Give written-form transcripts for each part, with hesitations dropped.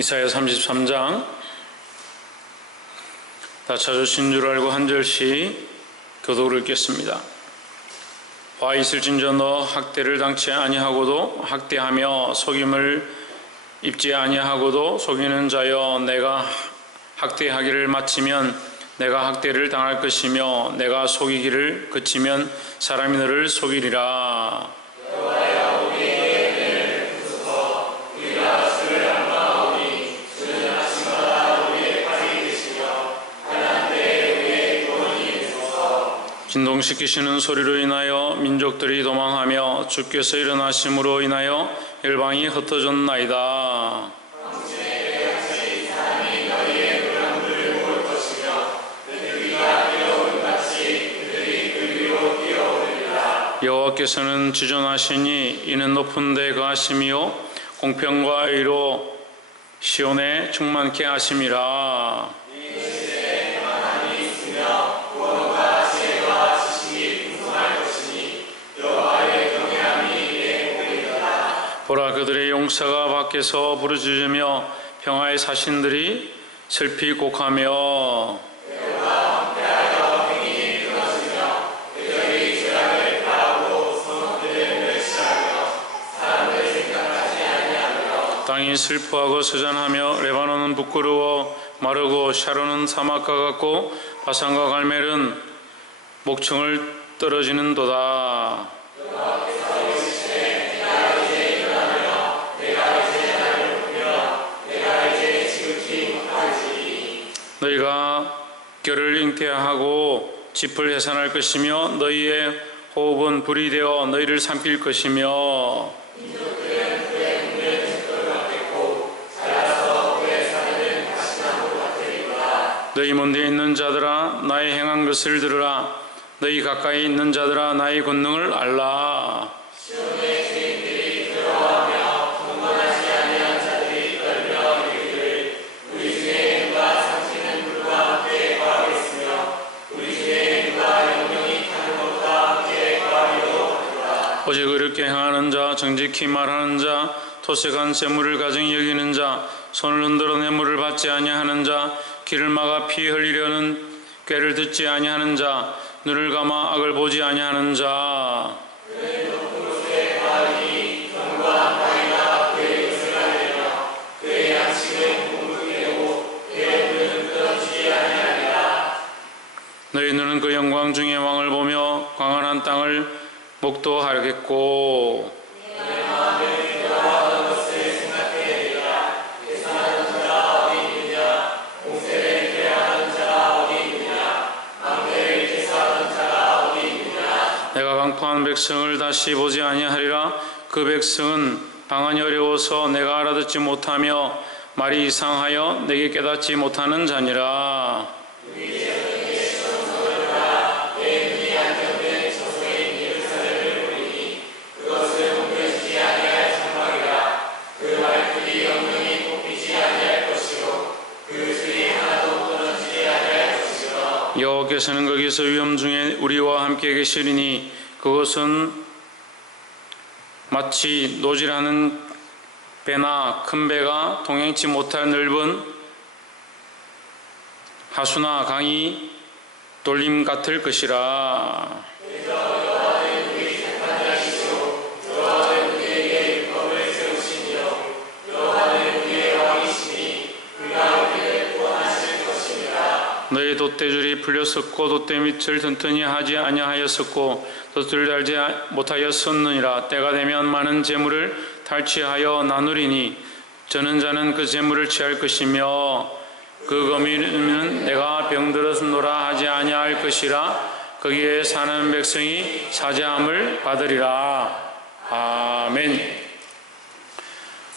이사야 33장 다 찾으신 줄 알고 한 절씩 교독을 읽겠습니다. 화 있을진저 너 학대를 당치 아니하고도 학대하며 속임을 입지 아니하고도 속이는 자여, 내가 학대하기를 마치면 내가 학대를 당할 것이며 내가 속이기를 그치면 사람이 너를 속이리라. 진동시키시는 소리로 인하여 민족들이 도망하며 주께서 일어나심으로 인하여 열방이 흩어졌나이다. 여호와께서는 지존하시니 이는 높은 데 거하심이요 공평과 의로 시온에 충만케 하심이라. 보라, 그들의 용사가 밖에서 부르짖으며 평화의 사신들이 슬피 곡하며 땅이 슬퍼하고 서잔하며 레바논은 부끄러워 마르고 샤론은 사막과 같고 바산과 갈멜은 목청을 떨어지는도다. 너희가 결을 잉태하고 짚을 해산할 것이며 너희의 호흡은 불이 되어 너희를 삼킬 것이며 너희 먼데 있는 자들아 나의 행한 것을 들으라. 너희 가까이 있는 자들아 나의 권능을 알라. 오직 의롭게 행하는 자, 정직히 말하는 자, 토색한 쇠물을 가정히 여기는 자, 손을 흔들어 뇌물을 받지 아니하는 자, 길을 막아 피 흘리려는 꾀를 듣지 아니하는 자, 눈을 감아 악을 보지 아니하는 자. 너희 눈은 그 영광 중에 왕을 보며 광활한 땅을 목도하겠고 내가 강포한 백성을 다시 보지 아니하리라. 그 백성은 방언이 어려워서 내가 알아듣지 못하며 말이 이상하여 내게 깨닫지 못하는 자니라. 여호와께서는 거기서 위험 중에 우리와 함께 계시리니 그것은 마치 노질하는 배나 큰 배가 동행치 못할 넓은 하수나 강이 돌림 같을 것이라. 너희 돛대줄이 풀렸었고 돛대밑을 튼튼히 하지 아니하였었고 돛을 달지 못하였었느니라. 때가 되면 많은 재물을 탈취하여 나누리니 저는 자는 그 재물을 취할 것이며 그 거미는 내가 병들었노라 하지 아니할 것이라. 거기에 사는 백성이 사죄함을 받으리라. 아멘.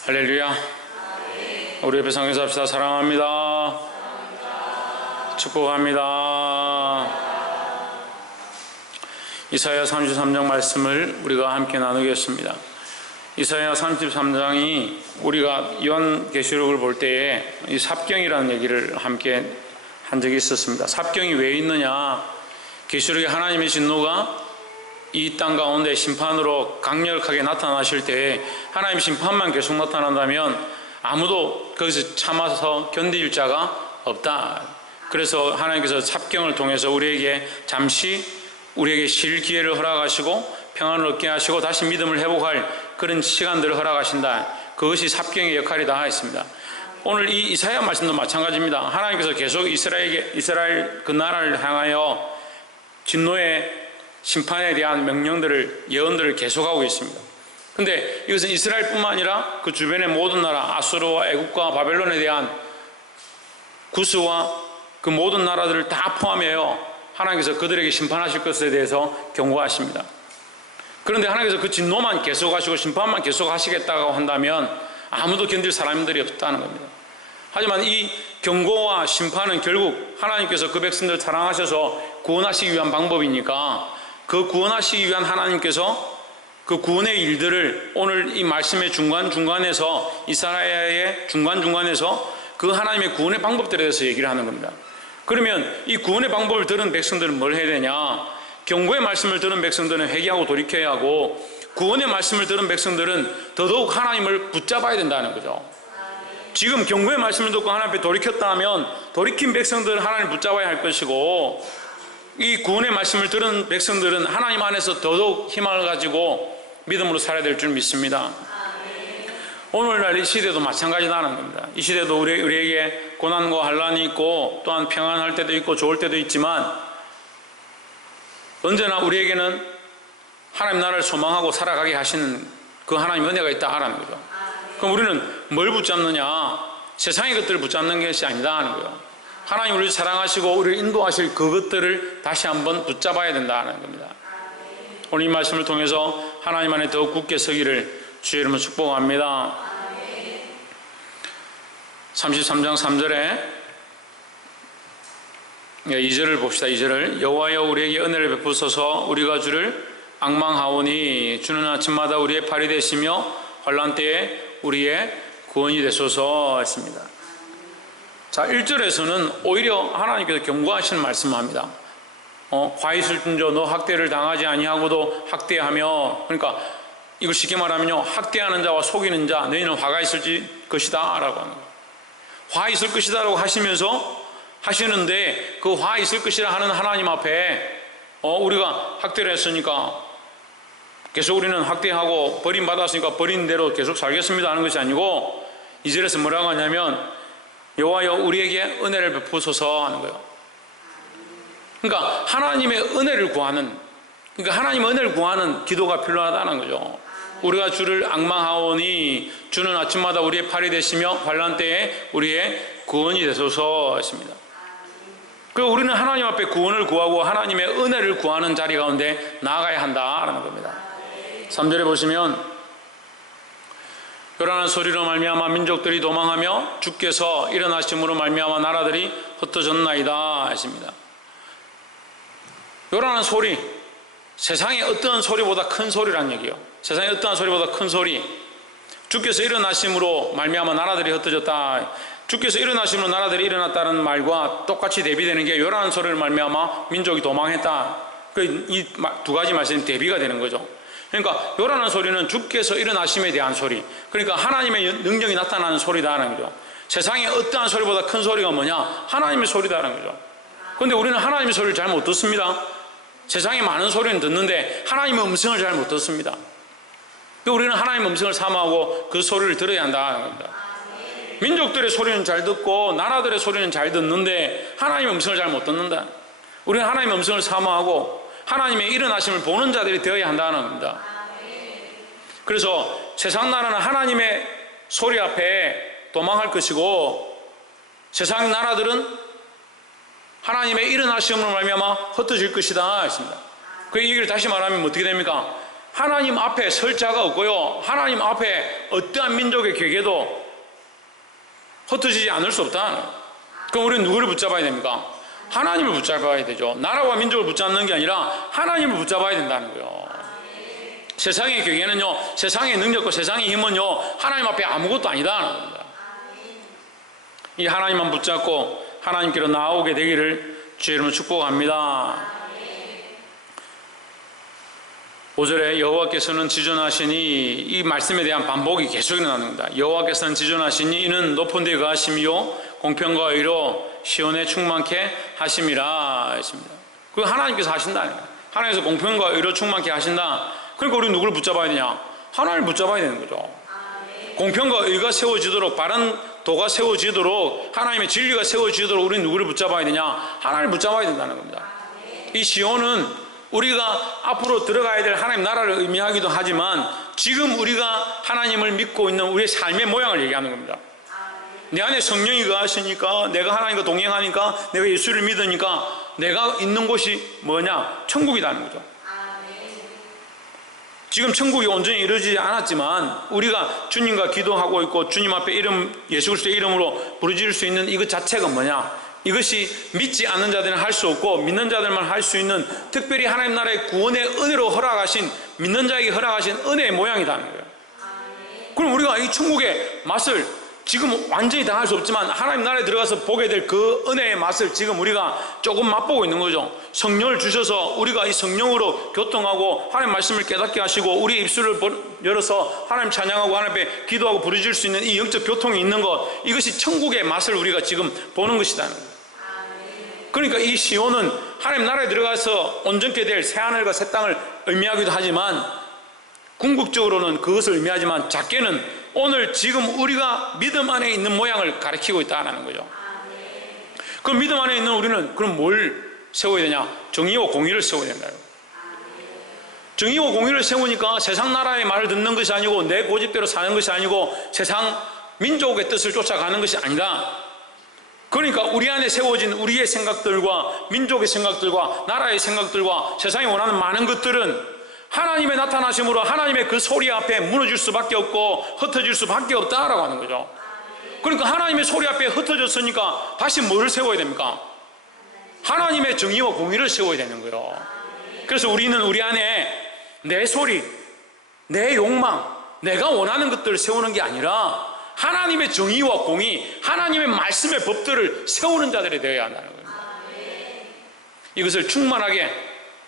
할렐루야. 우리 옆에 상에서 합시다. 사랑합니다. 축복합니다. 이사야 33장 말씀을 우리가 함께 나누겠습니다. 이사야 33장이 우리가 요한계시록을 볼 때에 이 삽경이라는 얘기를 함께 한 적이 있었습니다. 삽경이 왜 있느냐? 계시록에 하나님의 진노가 이 땅 가운데 심판으로 강력하게 나타나실 때 하나님의 심판만 계속 나타난다면 아무도 거기서 참아서 견딜 자가 없다. 그래서 하나님께서 삽경을 통해서 우리에게 잠시 우리에게 쉴 기회를 허락하시고 평안을 얻게 하시고 다시 믿음을 회복할 그런 시간들을 허락하신다. 그것이 삽경의 역할이다 했습니다. 오늘 이 이사야 말씀도 마찬가지입니다. 하나님께서 계속 이스라엘 그 나라를 향하여 진노의 심판에 대한 명령들을, 예언들을 계속하고 있습니다. 근데 이것은 이스라엘뿐만 아니라 그 주변의 모든 나라, 아수르와 애국과 바벨론에 대한 구스와 그 모든 나라들을 다 포함해요. 하나님께서 그들에게 심판하실 것에 대해서 경고하십니다. 그런데 하나님께서 그 진노만 계속하시고 심판만 계속하시겠다고 한다면 아무도 견딜 사람들이 없다는 겁니다. 하지만 이 경고와 심판은 결국 하나님께서 그 백성들을 사랑하셔서 구원하시기 위한 방법이니까 그 구원하시기 위한 하나님께서 그 구원의 일들을 오늘 이 말씀의 중간중간에서 이사야의 중간중간에서 그 하나님의 구원의 방법들에 대해서 얘기를 하는 겁니다. 그러면 이 구원의 방법을 들은 백성들은 뭘 해야 되냐? 경고의 말씀을 들은 백성들은 회개하고 돌이켜야 하고 구원의 말씀을 들은 백성들은 더더욱 하나님을 붙잡아야 된다는 거죠. 지금 경고의 말씀을 듣고 하나님 앞에 돌이켰다 하면 돌이킨 백성들은 하나님을 붙잡아야 할 것이고 이 구원의 말씀을 들은 백성들은 하나님 안에서 더더욱 희망을 가지고 믿음으로 살아야 될 줄 믿습니다. 오늘날 이 시대도 마찬가지다는 겁니다. 이 시대도 우리에게 고난과 환난이 있고 또한 평안할 때도 있고 좋을 때도 있지만 언제나 우리에게는 하나님 나라를 소망하고 살아가게 하시는 그 하나님 은혜가 있다라는 거죠. 그럼 우리는 뭘 붙잡느냐? 세상의 것들을 붙잡는 것이 아니다 하는 거예요. 하나님 우리를 사랑하시고 우리를 인도하실 그것들을 다시 한번 붙잡아야 된다는 겁니다. 오늘 이 말씀을 통해서 하나님 안에 더욱 굳게 서기를 주의 이름으로 축복합니다. 33장 3절에 2절을 봅시다. 2절을 여호와여 우리에게 은혜를 베푸소서 우리가 주를 앙망하오니 주는 아침마다 우리의 팔이 되시며 환난 때에 우리의 구원이 되소서 했습니다. 자, 1절에서는 오히려 하나님께서 경고하시는 말씀을 합니다. 과이슬준저 너 학대를 당하지 아니하고도 학대하며, 그러니까 이걸 쉽게 말하면요, 학대하는 자와 속이는 자 너희는 화가 있을 것이다 라고 하는 거예요. 화 있을 것이다 라고 하시는데 그 화 있을 것이라 하는 하나님 앞에 우리가 학대를 했으니까 계속 우리는 학대하고 버림받았으니까 버린 대로 계속 살겠습니다 하는 것이 아니고 2절에서 뭐라고 하냐면 여호와여 우리에게 은혜를 베푸소서 하는 거예요. 그러니까 하나님의 은혜를 구하는, 그러니까 하나님의 은혜를 구하는 기도가 필요하다는 거죠. 우리가 주를 앙망하오니 주는 아침마다 우리의 팔이 되시며 환난 때에 우리의 구원이 되소서 했습니다. 그리고 우리는 하나님 앞에 구원을 구하고 하나님의 은혜를 구하는 자리 가운데 나아가야 한다라는 겁니다. 3절에 보시면 요란한 소리로 말미암아 민족들이 도망하며 주께서 일어나심으로 말미암아 나라들이 흩어졌나이다 했습니다. 요란한 소리, 세상의 어떠한 소리보다 큰 소리란 얘기예요. 세상의 어떠한 소리보다 큰 소리. 주께서 일어나심으로 말미암아 나라들이 흩어졌다. 주께서 일어나심으로 나라들이 일어났다는 말과 똑같이 대비되는 게 요란한 소리를 말미암아 민족이 도망했다. 이 두 가지 말씀이 대비가 되는 거죠. 그러니까 요란한 소리는 주께서 일어나심에 대한 소리, 그러니까 하나님의 능력이 나타나는 소리다라는 거죠. 세상의 어떠한 소리보다 큰 소리가 뭐냐? 하나님의 소리다라는 거죠. 그런데 우리는 하나님의 소리를 잘 못 듣습니다. 세상에 많은 소리는 듣는데 하나님의 음성을 잘 못 듣습니다. 우리는 하나님의 음성을 사모하고 그 소리를 들어야 한다는 겁니다. 민족들의 소리는 잘 듣고 나라들의 소리는 잘 듣는데 하나님의 음성을 잘 못 듣는다. 우리는 하나님의 음성을 사모하고 하나님의 일어나심을 보는 자들이 되어야 한다는 겁니다. 그래서 세상 나라는 하나님의 소리 앞에 도망할 것이고 세상 나라들은 하나님의 일어나심으로 말미암아 흩어질 것이다 했습니다. 그 얘기를 다시 말하면 어떻게 됩니까? 하나님 앞에 설 자가 없고요, 하나님 앞에 어떠한 민족의 궤계도 흩어지지 않을 수 없다. 그럼 우리는 누구를 붙잡아야 됩니까? 하나님을 붙잡아야 되죠. 나라와 민족을 붙잡는 게 아니라 하나님을 붙잡아야 된다는 거예요. 세상의 궤계는요, 세상의 능력과 세상의 힘은요, 하나님 앞에 아무것도 아니다는 겁니다. 이 하나님만 붙잡고 하나님께로 나오게 되기를 주의 이름으로 축복합니다. 5절에 여호와께서는 지존하시니, 이 말씀에 대한 반복이 계속 일어나는 겁니다. 여호와께서는 지존하시니 이는 높은 데 거하심이요 공평과 의로 시온에 충만케 하심이라 했습니다. 그 하나님께서 하신다는 거예요. 하나님께서 공평과 의로 충만케 하신다. 그러니까 우리 누구를 붙잡아야 되냐? 하나님을 붙잡아야 되는 거죠. 공평과 의가 세워지도록, 바른 도가 세워지도록, 하나님의 진리가 세워지도록 우리는 누구를 붙잡아야 되냐? 하나님을 붙잡아야 된다는 겁니다. 이 시온은 우리가 앞으로 들어가야 될 하나님 나라를 의미하기도 하지만, 지금 우리가 하나님을 믿고 있는 우리의 삶의 모양을 얘기하는 겁니다. 내 안에 성령이 거하시니까, 내가 하나님과 동행하니까, 내가 예수를 믿으니까 내가 있는 곳이 뭐냐? 천국이라는 거죠. 지금 천국이 온전히 이루어지지 않았지만 우리가 주님과 기도하고 있고 주님 앞에 예수 그리스도의 이름으로 부르짖을 수 있는 이것 자체가 뭐냐? 이것이 믿지 않는 자들은 할 수 없고 믿는 자들만 할 수 있는, 특별히 하나님 나라의 구원의 은혜로 허락하신, 믿는 자에게 허락하신 은혜의 모양이라는 거예요. 그럼 우리가 이 천국의 맛을 지금 완전히 당할 수 없지만 하나님 나라에 들어가서 보게 될 그 은혜의 맛을 지금 우리가 조금 맛보고 있는 거죠. 성령을 주셔서 우리가 이 성령으로 교통하고 하나님 말씀을 깨닫게 하시고 우리의 입술을 열어서 하나님 찬양하고 하나님 앞에 기도하고 부르짖을 수 있는 이 영적 교통이 있는 것, 이것이 천국의 맛을 우리가 지금 보는 것이라는 거예요. 그러니까 이 시온은 하나님 나라에 들어가서 온전케 될 새하늘과 새 땅을 의미하기도 하지만, 궁극적으로는 그것을 의미하지만 작게는 오늘 지금 우리가 믿음 안에 있는 모양을 가리키고 있다는 거죠. 그럼 믿음 안에 있는 우리는 그럼 뭘 세워야 되냐? 정의와 공의를 세워야 된다. 정의와 공의를 세우니까 세상 나라의 말을 듣는 것이 아니고 내 고집대로 사는 것이 아니고 세상 민족의 뜻을 쫓아가는 것이 아니라, 그러니까 우리 안에 세워진 우리의 생각들과 민족의 생각들과 나라의 생각들과 세상이 원하는 많은 것들은 하나님의 나타나심으로 하나님의 그 소리 앞에 무너질 수밖에 없고 흩어질 수밖에 없다라고 하는 거죠. 그러니까 하나님의 소리 앞에 흩어졌으니까 다시 뭐를 세워야 됩니까? 하나님의 정의와 공의를 세워야 되는 거예요. 그래서 우리는 우리 안에 내 소리, 내 욕망, 내가 원하는 것들을 세우는 게 아니라 하나님의 정의와 공의, 하나님의 말씀의 법들을 세우는 자들이 되어야 한다는 겁니다. 이것을 충만하게,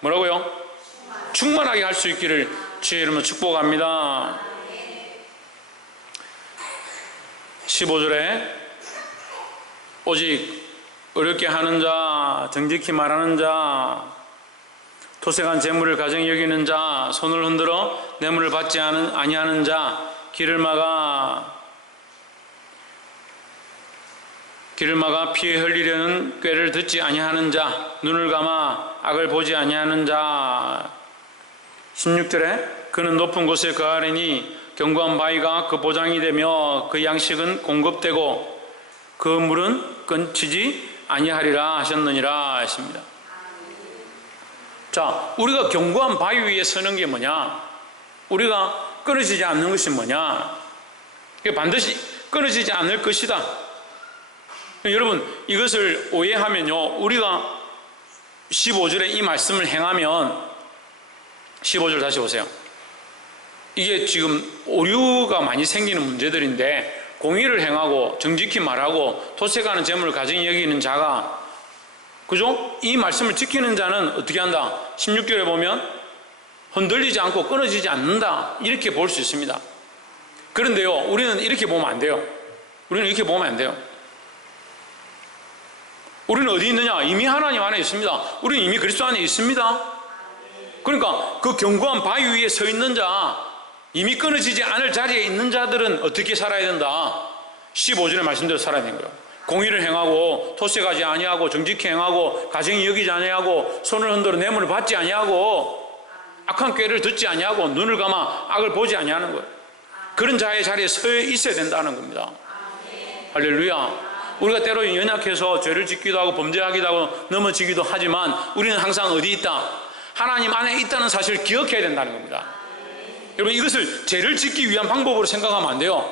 뭐라고요? 충만하게 할 수 있기를 주의 이름으로 축복합니다. 15절에 오직 어렵게 하는 자, 정직히 말하는 자, 토색한 재물을 가정히 여기는 자, 손을 흔들어 뇌물을 받지 아니하는 자, 길을 막아 피해 흘리려는 꾀를 듣지 아니하는 자, 눈을 감아 악을 보지 아니하는 자. 16절에 그는 높은 곳에 거하리니 견고한 바위가 그 보장이 되며 그 양식은 공급되고 그 물은 끊치지 아니하리라 하셨느니라 했습니다. 자, 우리가 견고한 바위 위에 서는 게 뭐냐? 우리가 끊어지지 않는 것이 뭐냐? 반드시 끊어지지 않을 것이다. 여러분, 이것을 오해하면요, 우리가 15절에 이 말씀을 행하면, 15절 다시 보세요. 이게 지금 오류가 많이 생기는 문제들인데, 공의를 행하고 정직히 말하고 토색하는 재물을 가정히 여기는 자가, 그죠? 이 말씀을 지키는 자는 어떻게 한다? 16절에 보면 흔들리지 않고 끊어지지 않는다, 이렇게 볼 수 있습니다. 그런데요, 우리는 이렇게 보면 안 돼요. 우리는 이렇게 보면 안 돼요. 우리는 어디 있느냐? 이미 하나님 안에 있습니다. 우리는 이미 그리스도 안에 있습니다. 그러니까 그 견고한 바위 위에 서 있는 자, 이미 끊어지지 않을 자리에 있는 자들은 어떻게 살아야 된다? 15절의 말씀대로 살아야 되는 거예요. 공의를 행하고 토색하지 아니하고 정직히 행하고 가정히 여기지 아니하고 손을 흔들어 뇌물을 받지 아니하고 악한 꾀를 듣지 아니하고 눈을 감아 악을 보지 아니하는 거예요. 그런 자의 자리에 서 있어야 된다는 겁니다. 할렐루야. 우리가 때로 연약해서 죄를 짓기도 하고 범죄하기도 하고 넘어지기도 하지만 우리는 항상 어디 있다? 하나님 안에 있다는 사실을 기억해야 된다는 겁니다. 여러분, 이것을 죄를 짓기 위한 방법으로 생각하면 안 돼요.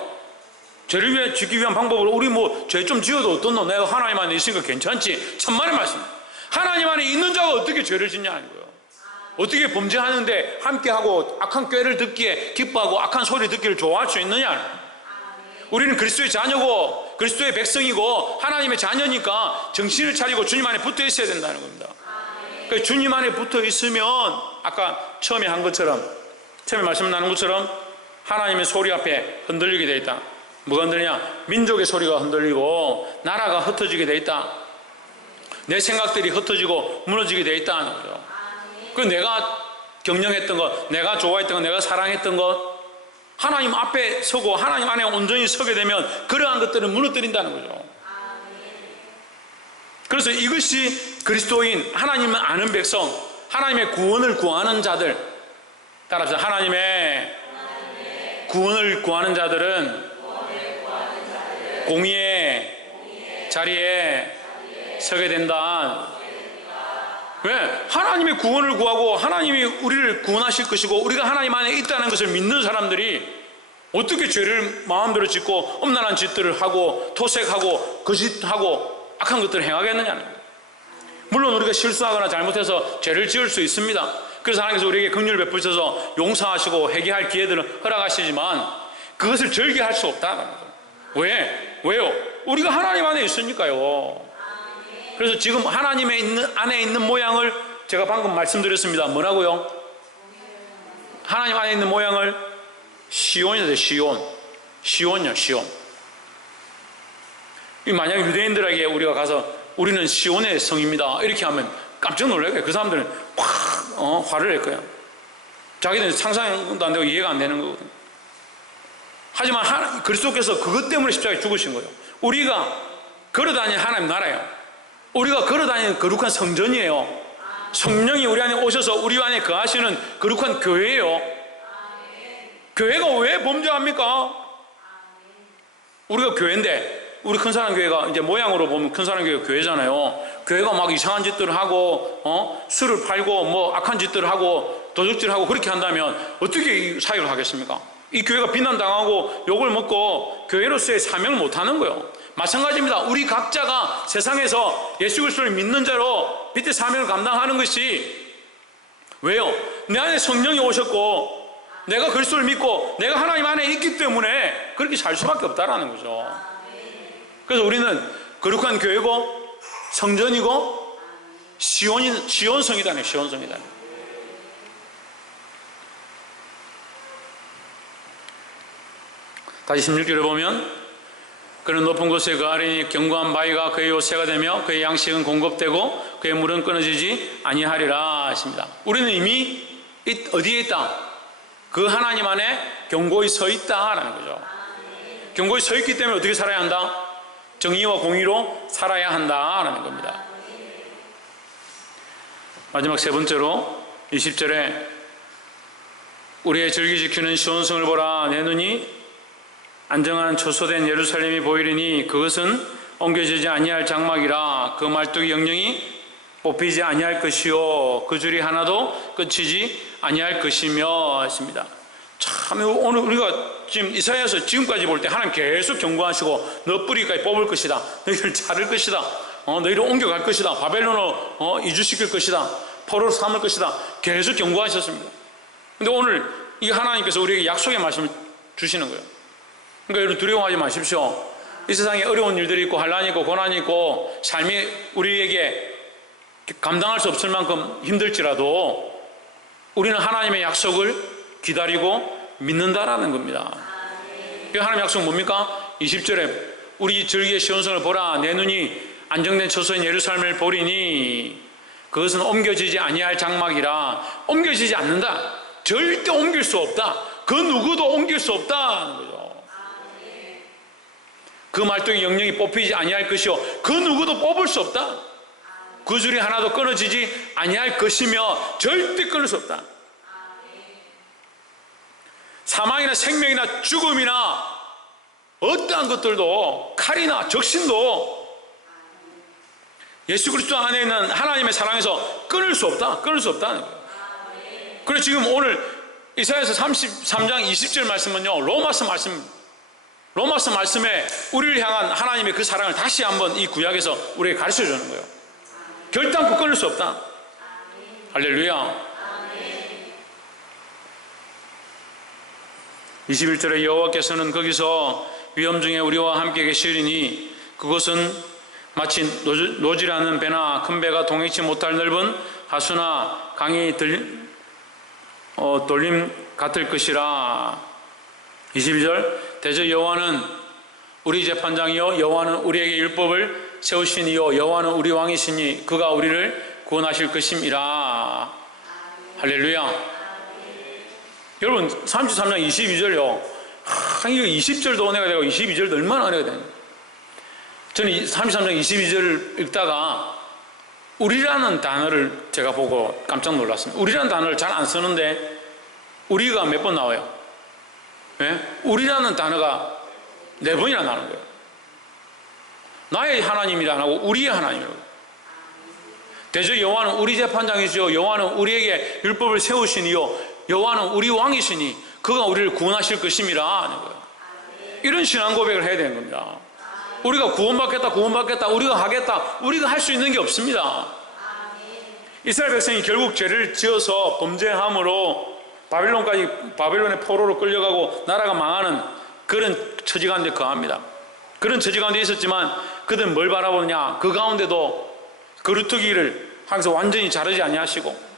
죄를 짓기 위한 방법으로 우리 죄 좀 지어도 어떻노? 내가 하나님 안에 있으니까 괜찮지. 천만의 말씀. 하나님 안에 있는 자가 어떻게 죄를 짓냐는 거예요. 어떻게 범죄하는데 함께하고 악한 꾀를 듣기에 기뻐하고 악한 소리 듣기를 좋아할 수 있느냐. 우리는 그리스도의 자녀고 그리스도의 백성이고 하나님의 자녀니까 정신을 차리고 주님 안에 붙어 있어야 된다는 겁니다. 그러니까 주님 안에 붙어 있으면 아까 처음에 한 것처럼, 처음에 말씀 나눈 것처럼 하나님의 소리 앞에 흔들리게 돼 있다. 뭐가 흔들리냐? 민족의 소리가 흔들리고 나라가 흩어지게 돼 있다. 내 생각들이 흩어지고 무너지게 돼 있다는 거죠. 그 내가 경영했던 것, 내가 좋아했던 것, 내가 사랑했던 것, 하나님 앞에 서고 하나님 안에 온전히 서게 되면 그러한 것들을 무너뜨린다는 거죠. 그래서 이것이 그리스도인, 하나님을 아는 백성, 하나님의 구원을 구하는 자들, 따라합시다. 하나님의 구원을 구하는 자들은 공의의 자리에 서게 된다. 왜? 하나님의 구원을 구하고 하나님이 우리를 구원하실 것이고 우리가 하나님 안에 있다는 것을 믿는 사람들이 어떻게 죄를 마음대로 짓고 엄란한 짓들을 하고 토색하고 거짓하고 악한 것들을 행하겠느냐는 거예요. 물론 우리가 실수하거나 잘못해서 죄를 지을 수 있습니다. 그래서 하나님께서 우리에게 긍휼을 베푸셔서 용서하시고 회개할 기회들을 허락하시지만 그것을 절개할 수 없다는 거죠. 왜? 왜요? 우리가 하나님 안에 있으니까요. 그래서 지금 하나님의 안에 있는 모양을 제가 방금 말씀드렸습니다. 뭐라고요? 하나님 안에 있는 모양을 시온이라 돼요. 시온이요, 시온. 만약에 유대인들에게 우리가 가서 우리는 시온의 성입니다 이렇게 하면 깜짝 놀랄 거예요. 그 사람들은 확 화를 낼 거예요. 자기들은 상상도 안 되고 이해가 안 되는 거거든요. 하지만 그리스도께서 그것 때문에 십자가에 죽으신 거예요. 우리가 걸어다니는 하나님 나라예요. 우리가 걸어다니는 거룩한 성전이에요. 성령이 우리 안에 오셔서 우리 안에 거하시는 거룩한 교회예요. 교회가 왜 범죄합니까? 우리가 교회인데, 우리 큰사랑교회가 이제 모양으로 보면 큰사랑교회가 교회잖아요. 교회가 막 이상한 짓들을 하고 술을 팔고 뭐 악한 짓들을 하고 도둑질을 하고 그렇게 한다면 어떻게 이 사역을 하겠습니까? 이 교회가 비난당하고 욕을 먹고 교회로서의 사명을 못하는 거예요. 마찬가지입니다. 우리 각자가 세상에서 예수 그리스도를 믿는 자로 빛의 사명을 감당하는 것이 왜요? 내 안에 성령이 오셨고 내가 그리스도를 믿고 내가 하나님 안에 있기 때문에 그렇게 살 수밖에 없다라는 거죠. 그래서 우리는 거룩한 교회고 성전이고 시온성이다. 시온성이다. 다시 16절에 보면 그는 높은 곳에 거하리니 견고한 바위가 그의 요새가 되며 그의 양식은 공급되고 그의 물은 끊어지지 아니하리라 하십니다. 우리는 이미 어디에 있다? 그 하나님 안에 견고히 서 있다라는 거죠. 견고히 서 있기 때문에 어떻게 살아야 한다? 정의와 공의로 살아야 한다라는 겁니다. 마지막 세 번째로 20절에 우리의 절기 지키는 시온성을 보라. 내 눈이 안정한 초소된 예루살렘이 보이리니 그것은 옮겨지지 아니할 장막이라. 그 말뚝이 영영이 뽑히지 아니할 것이요 그 줄이 하나도 끝이지 아니할 것이며 하십니다. 참 오늘 우리가 지금 이사야서 지금까지 볼 때 하나님 계속 경고하시고 너 뿌리까지 뽑을 것이다. 너희를 자를 것이다. 너희를 옮겨갈 것이다. 바벨론으로 이주시킬 것이다. 포로로 삼을 것이다. 계속 경고하셨습니다. 근데 오늘 이 하나님께서 우리에게 약속의 말씀을 주시는 거예요. 그러니까 여러분 두려워하지 마십시오. 이 세상에 어려운 일들이 있고 환난이 있고 고난이 있고 삶이 우리에게 감당할 수 없을 만큼 힘들지라도 우리는 하나님의 약속을 기다리고 믿는다라는 겁니다. 그 하나님의 약속 뭡니까? 20절에 우리 절기의 시온성을 보라. 내 눈이 안정된 처소인 예루살렘을 보리니 그것은 옮겨지지 아니할 장막이라. 옮겨지지 않는다. 절대 옮길 수 없다. 그 누구도 옮길 수 없다는 거죠. 그 말뚝이 영영이 뽑히지 아니할 것이요 그 누구도 뽑을 수 없다. 그 줄이 하나도 끊어지지 아니할 것이며 절대 끊을 수 없다. 사망이나 생명이나 죽음이나 어떠한 것들도 칼이나 적신도 예수 그리스도 안에 있는 하나님의 사랑에서 끊을 수 없다. 끊을 수 없다는 거예요. 그래서 지금 오늘 이사야서 33장 20절 말씀은요 로마서 말씀에 우리를 향한 하나님의 그 사랑을 다시 한번 이 구약에서 우리에게 가르쳐 주는 거예요. 결단코 끊을 수 없다. 할렐루야. 21절에 여호와께서는 거기서 위험 중에 우리와 함께 계시리니 그곳은 마치 노지라는 배나 큰 배가 동행치 못할 넓은 하수나 강이 돌림 같을 것이라. 22절 대저 여호와는 우리 재판장이요 여호와는 우리에게 율법을 세우시니요 여호와는 우리 왕이시니 그가 우리를 구원하실 것임이라. 할렐루야. 여러분 33장 22절요. 이거 20절도 은혜가 되고 22절도 얼마나 은혜가 되는. 저는 33장 22절을 읽다가 우리라는 단어를 제가 보고 깜짝 놀랐습니다. 우리라는 단어를 잘 안 쓰는데 우리가 몇 번 나와요? 네? 우리라는 단어가 4번이나 나오는 거예요. 나의 하나님이라 안 하고 우리의 하나님이라고. 대저 여호와는 우리 재판장이시요 여호와는 우리에게 율법을 세우시니요 여호와는 우리 왕이시니 그가 우리를 구원하실 것임이라 하는 거예요. 이런 신앙 고백을 해야 되는 겁니다. 우리가 구원받겠다 우리가 하겠다, 우리가 할 수 있는 게 없습니다. 이스라엘 백성이 결국 죄를 지어서 범죄함으로 바벨론의 포로로 끌려가고 나라가 망하는 그런 처지 가운데 거합니다. 그런 처지 가운데 있었지만 그들은 뭘 바라보느냐? 그 가운데도 거루터기를 항상 완전히 자르지 아니하시고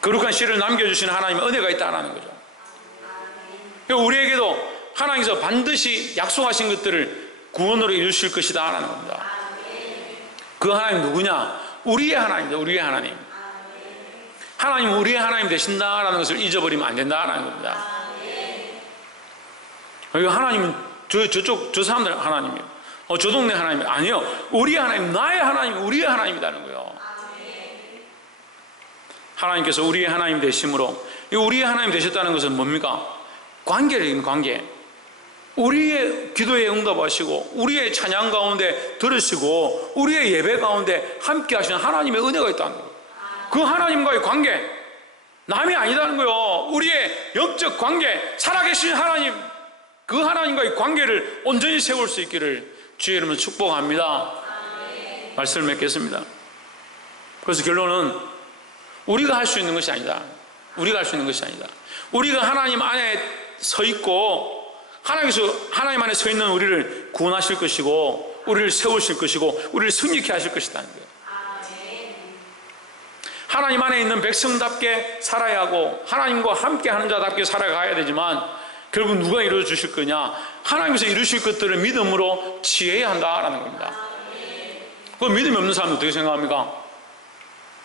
거룩한 씨를 남겨주시는 하나님의 은혜가 있다는 거죠. 우리에게도 하나님께서 반드시 약속하신 것들을 구원으로 이루실 것이다 라는 겁니다. 그 하나님 누구냐? 우리의 하나님입니다. 우리의 하나님. 하나님 우리의 하나님 되신다라는 것을 잊어버리면 안 된다라는 겁니다. 하나님은 저 사람들 하나님이에요. 저 동네 하나님 아니요. 우리의 하나님, 나의 하나님, 우리의 하나님이라는 거예요. 하나님께서 우리의 하나님 되심으로, 우리의 하나님 되셨다는 것은 뭡니까? 관계적인 관계. 우리의 기도에 응답하시고 우리의 찬양 가운데 들으시고 우리의 예배 가운데 함께 하시는 하나님의 은혜가 있다는 거예요. 그 하나님과의 관계, 남이 아니다는 거예요. 우리의 영적 관계, 살아계신 하나님, 그 하나님과의 관계를 온전히 세울 수 있기를 주의 이름으로 축복합니다. 말씀을 맺겠습니다. 그래서 결론은 우리가 할 수 있는 것이 아니다. 우리가 할 수 있는 것이 아니다. 우리가 하나님 안에 서 있고 하나님 안에 서 있는 우리를 구원하실 것이고 우리를 세우실 것이고 우리를 승리케 하실 것이라는 거예요. 하나님 안에 있는 백성답게 살아야 하고 하나님과 함께 하는 자답게 살아가야 되지만 결국 누가 이루어 주실 거냐? 하나님께서 이루실 것들을 믿음으로 취해야 한다라는 겁니다. 그 믿음이 없는 사람은 어떻게 생각합니까?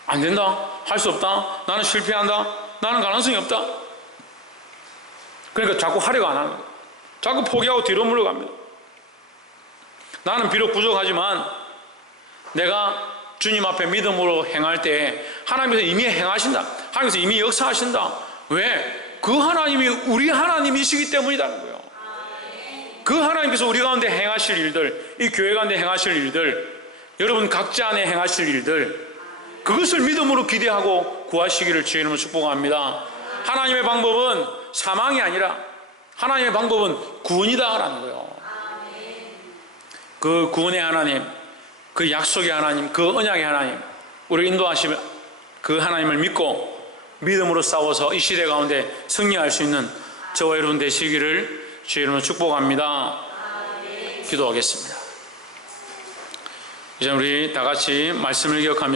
안 된다, 할 수 없다, 나는 실패한다, 나는 가능성이 없다. 그러니까 자꾸 하려고 안 하는 거예요. 자꾸 포기하고 뒤로 물러갑니다. 나는 비록 부족하지만 내가 주님 앞에 믿음으로 행할 때 하나님께서 이미 행하신다. 하나님께서 이미 역사하신다. 왜? 그 하나님이 우리 하나님이시기 때문이라는 거예요. 그 하나님께서 우리 가운데 행하실 일들, 이 교회 가운데 행하실 일들, 여러분 각자 안에 행하실 일들, 그것을 믿음으로 기대하고 구하시기를 주의 이름으로 축복합니다. 하나님의 방법은 사망이 아니라 하나님의 방법은 구원이다라는 거예요. 그 구원의 하나님, 그 약속의 하나님, 그 언약의 하나님, 우리를 인도하시면 그 하나님을 믿고 믿음으로 싸워서 이 시대 가운데 승리할 수 있는 저와 여러분 되시기를 주의 이름으로 축복합니다. 기도하겠습니다. 이제 우리 다 같이 말씀을 기억하며